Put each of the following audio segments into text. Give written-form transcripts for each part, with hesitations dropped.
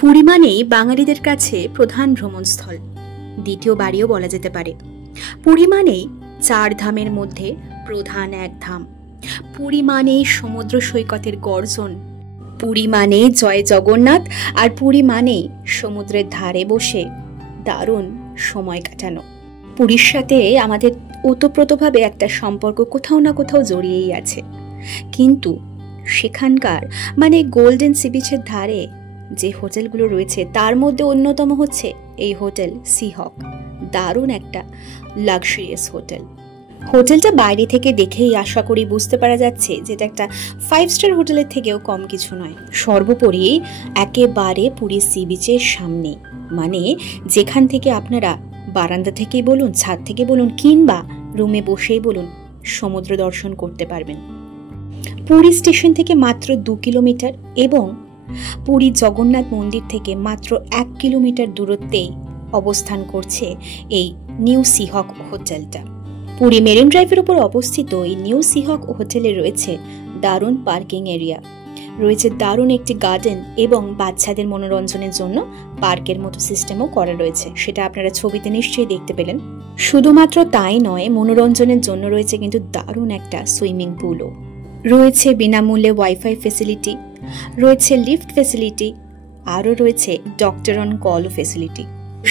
পুরী মানেই বাঙালিদের কাছে প্রধান ভ্রমণস্থল, দ্বিতীয় বাড়িও বলা যেতে পারে। পুরী মানেই চার ধামের মধ্যে প্রধান এক ধাম। পুরী মানেই সমুদ্র সৈকতের গর্জন, পুরী মানেই জয় জগন্নাথ, আর পুরী মানেই সমুদ্রের ধারে বসে দারুণ সময় কাটানো। পুরীর সাথে আমাদের ওতপ্রোতভাবে একটা সম্পর্ক কোথাও না কোথাও জড়িয়েই আছে, কিন্তু সেখানকার মানে গোল্ডেন সি বিচের ধারে যে হোটেলগুলো রয়েছে তার মধ্যে অন্যতম হচ্ছে এই হোটেল সিহক। দারুণ একটা লাক্সারিয়াস হোটেল। হোটেলটা বাইরে থেকে দেখেই আশা করি বুঝতে পারা যাচ্ছে যেটা একটা 5 স্টার হোটেলের থেকেও কম কিছু নয়। সর্বোপরি একেবারে পুরী সি বিচের সামনে, মানে যেখান থেকে আপনারা বারান্দা থেকেই বলুন, ছাদ থেকে বলুন, কিংবা রুমে বসেই বলুন, সমুদ্র দর্শন করতে পারবেন। পুরী স্টেশন থেকে মাত্র 2 কিলোমিটার এবং পুরী জগন্নাথ মন্দির থেকে মাত্র 1 কিলোমিটার দূরত্বেই অবস্থান করছে এই নিউ সিহক হোটেলটা। পুরী মেরিন ড্রাইভের উপর অবস্থিত এই নিউ সিহক হোটেলে রয়েছে দারুণ পার্কিং এরিয়া, রয়েছে দারুণ একটি গার্ডেন এবং বাচ্চাদের মনোরঞ্জনের জন্য পার্কের মতো সিস্টেমও করা রয়েছে, সেটা আপনারা ছবিতে নিশ্চয়ই দেখতে পেলেন। শুধুমাত্র তাই নয়, মনোরঞ্জনের জন্য রয়েছে কিন্তু দারুণ একটা সুইমিং পুলও রয়েছে, বিনামূল্যে ওয়াইফাই ফেসিলিটি রয়েছে, লিফট ফেসিলিটি, আরও রয়েছে ডক্টর অন কল ফেসিলিটি।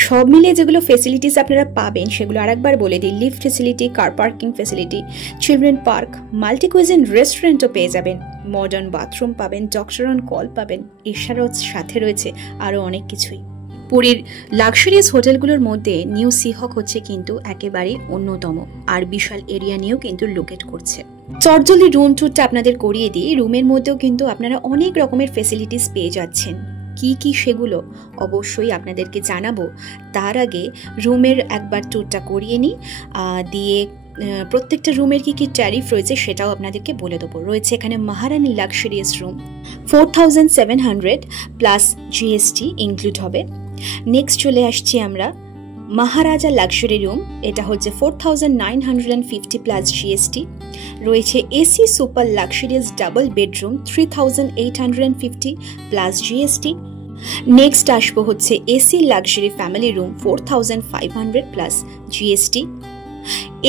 সব মিলিয়ে যেগুলো ফেসিলিটিস আপনারা পাবেন সেগুলো আরেকবার বলে দিই: lift facility, car parking facility, children park, multi cuisine রেস্টুরেন্টও পেয়ে যাবেন, মডার্ন বাথরুম পাবেন, ডক্টর অন কল পাবেন, এছাড়াও সাথে রয়েছে আরও অনেক কিছুই। পুরীর লাক্সারিয়াস হোটেলগুলোর মধ্যে নিউ সিহক হচ্ছে কিন্তু একেবারে অন্যতম, আর বিশাল এরিয়া নিয়েও কিন্তু লোকেট করছে। চটজলদি রুম ট্যুরটা আপনাদের করিয়ে দিই। রুমের মধ্যেও কিন্তু আপনারা অনেক রকমের ফেসিলিটিস পেয়ে যাচ্ছেন। কি কি সেগুলো অবশ্যই আপনাদেরকে জানাবো, তার আগে রুমের একবার ট্যুরটা করিয়ে নিই, দিয়ে প্রত্যেকটা রুমের কি কি ট্যারিফ রয়েছে সেটাও আপনাদেরকে বলে দেবো। রয়েছে এখানে Maharani luxurious room 4700 plus GST include হবে। নেক্সট চলে আসছি আমরা মহারাজা লাক্সারি রুম, এটা হচ্ছে 4950 প্লাস জিএসটি। রয়েছে AC super luxurious double bedroom 3850 plus GST. Next আসবো হচ্ছে AC luxury family room 4500 plus GST.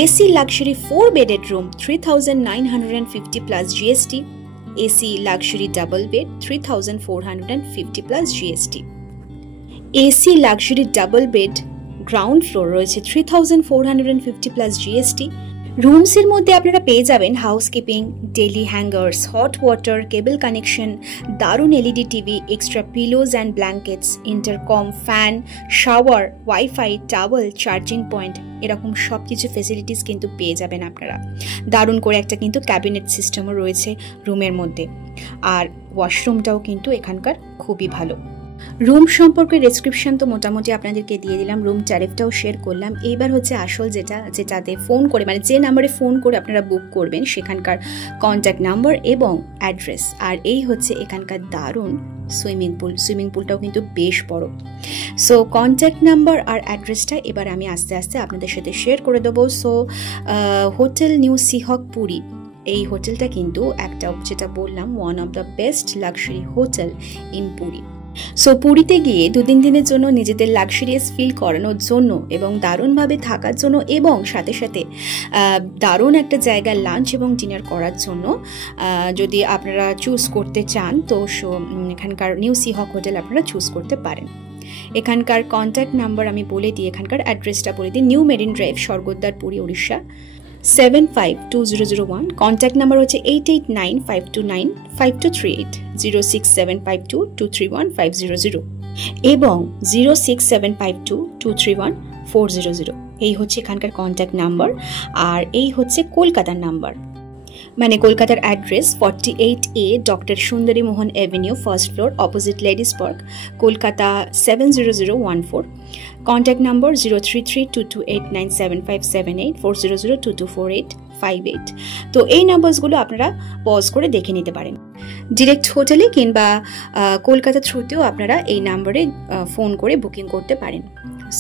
AC luxury 4 bedded room 3950 plus GST. AC luxury double bed 3450 plus GST. AC luxury double bed ground floor রয়েছে 3450 plus GST. রুমসের মধ্যে আপনারা পেয়ে যাবেন housekeeping, daily hangers, hot water, cable connection, দারুণ LED TV, extra pillows and blankets, intercom, fan, shower, wifi, towel, charging point, এরকম সব কিছু ফেসিলিটিস কিন্তু পেয়ে যাবেন আপনারা। দারুণ করে একটা কিন্তু ক্যাবিনেট সিস্টেমও রয়েছে রুমের মধ্যে, আর ওয়াশরুমটাও কিন্তু এখানকার খুবই ভালো। রুম সম্পর্কে ডেসক্রিপশন তো মোটামুটি আপনাদেরকে দিয়ে দিলাম, রুম ট্যারিফটাও শেয়ার করলাম। এইবার হচ্ছে আসল যেটাতে ফোন করে, মানে যে নাম্বারে ফোন করে আপনারা বুক করবেন সেখানকার কন্ট্যাক্ট নাম্বার এবং অ্যাড্রেস। আর এই হচ্ছে এখানকার দারুণ সুইমিং পুলটাও কিন্তু বেশ বড়। সো কন্ট্যাক্ট নাম্বার আর অ্যাড্রেসটা এবার আমি আস্তে আস্তে আপনাদের সাথে শেয়ার করে দেবো। সো হোটেল নিউ সিহক পুরী, এই হোটেলটা কিন্তু একটা, যেটা বললাম, one of the best luxury hotel in Puri. So পুরীতে গিয়ে 2-3 দিনের জন্য নিজেদের লাক্সারিয়াস ফিল করানোর জন্য এবং দারুণভাবে থাকার জন্য এবং সাথে সাথে দারুণ একটা জায়গায় লাঞ্চ এবং ডিনার করার জন্য যদি আপনারা চুজ করতে চান তো এখানকার নিউ সিহক হোটেল আপনারা চুজ করতে পারেন। এখানকার কন্ট্যাক্ট নাম্বার আমি বলে দিই, এখানকার অ্যাড্রেসটা বলে দিই: new marine drive, Swargadwar, Puri, Orissa 752001। Contact number হচ্ছে 8895295238, 06752231500 এবং 06752231400। এই হচ্ছে এখানকার কন্ট্যাক্ট নাম্বার। আর এই হচ্ছে কলকাতার নাম্বার, মানে কলকাতার address 48A doctor Sundari Mohan avenue, first floor, opposite ladies park, Kolkata 70014। Contact number 033228975784, 4002248558। তো এই নাম্বারসগুলো আপনারা পজ করে দেখে নিতে পারেন। ডিরেক্ট হোটেলে কিংবা কলকাতা থ্রুতেও আপনারা এই নাম্বারে ফোন করে বুকিং করতে পারেন।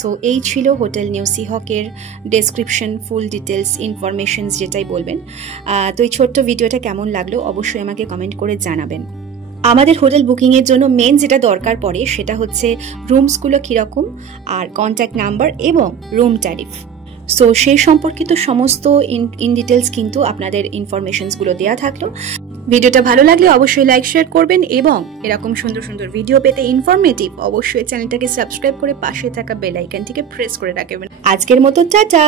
সো এই ছিল হোটেল নিউ সিহকের ডেসক্রিপশন, ফুল ডিটেলস, ইনফরমেশনস যেটাই বলবেন। তো এই ছোট্ট ভিডিওটা কেমন লাগলো অবশ্যই আমাকে কমেন্ট করে জানাবেন। আমাদের হোটেল বুকিংয়ের জন্য মেন যেটা দরকার পড়ে সেটা হচ্ছে রুমসগুলো কীরকম, আর কন্ট্যাক্ট নাম্বার এবং রুম ট্যারিফ। সো সেই সম্পর্কিত সমস্ত ইন ডিটেলস কিন্তু আপনাদের ইনফরমেশনসগুলো দেওয়া থাকলো। ভিডিওটা ভালো লাগলে অবশ্যই লাইক শেয়ার করবেন, এবং এরকম সুন্দর সুন্দর ভিডিও পেতে ইনফরমেটিভ অবশ্যই চ্যানেলটাকে সাবস্ক্রাইব করে পাশে থাকা বেল আইকনটিকে প্রেস করে রাখবেন। আজকের মতো টাটা।